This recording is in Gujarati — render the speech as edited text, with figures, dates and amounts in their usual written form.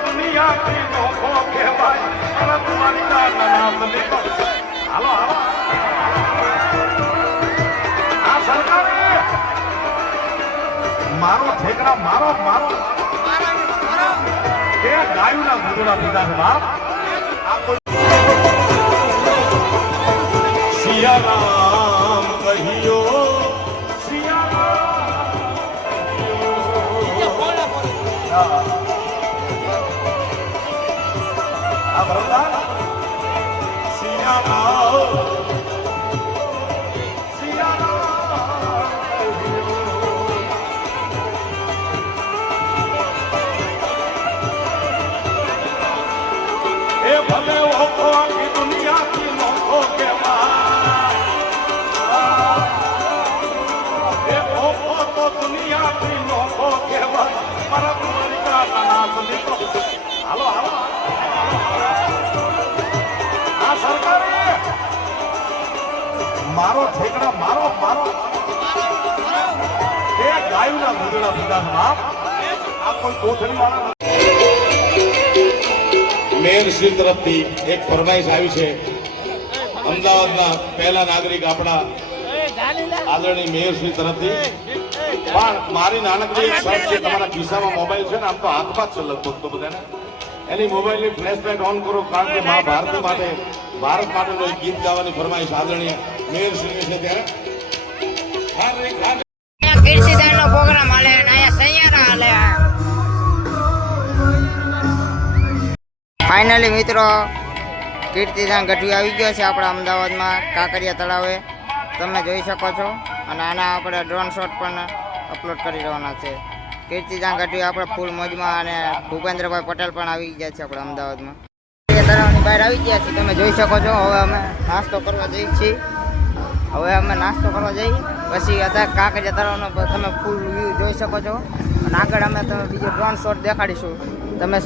દુનિયા થી નોખો કહેવાય પરત માલિકા નામ લીધો હાલો હાલો આ સરકારે મારો ઠેકડા મારો મારો કે ગાયુના ગુદડા પીધા છે બાપ આ કોઈ સિયારામ કહિયો આ બરોબર સિયારામ ભલે ઓખો આખી દુનિયાથી નોખો કહેવાય એ ઓખો તો દુનિયાથી નોખો કહેવાય પરત માલિકા નામ લીધો હાલો હાલો આ સરકારે મારો ઠેકડા મારો મારો એ ગાયુના ગુદડા પીધા બાપ આ કોઈ કોથળી વાળા મેયરશ્રી તરફથી એક ફરમાઈશ આવી છે અમદાવાદના પહેલા નાગરિક આપણા આદરણીય મેયરશ્રી તરફથી પણ મારી નાનકડી એક શર્ટ છે તમારા ખિસ્સામાં મોબાઈલ છે ને આમ તો હાથમાં જ છે લગભગ તો બધાને એની મોબાઈલની ફ્લેશ લાઇટ ઓન કરો કારણ કે મા ભારત માટેનું એક ગીત ગાવાની ફરમાઈશ આદરણીય મેયરશ્રી છે ત્યારે કીર્તિદાનનો પ્રોગ્રામ હાલે અને અહીંયા સૈયારા હાલે. ફાઇનલી મિત્રો કીર્તિદાન ગઢવી આવી ગયો છે આપણા અમદાવાદમાં કાંકરિયા તળાવે તમે જોઈ શકો છો અને આના આપણે ડ્રોન શોટ પણ અપલોડ કરી રહેવાના છે. કીર્તિદાન ગઢવી આપણે ફૂલ મોજમાં અને ભૂપેન્દ્રભાઈ પટેલ પણ આવી ગયા છે આપણે અમદાવાદમાં તળાવની બહાર આવી ગયા છીએ તમે જોઈ શકો છો. હવે અમે નાસ્તો કરવા જઈએ છીએ પછી અત્યારે કાંકરિયા તળાવનો તમે ફૂલ વ્યૂ જોઈ શકો છો અને આગળ અમે તમે બીજો ડ્રોન શોટ દેખાડીશું તમે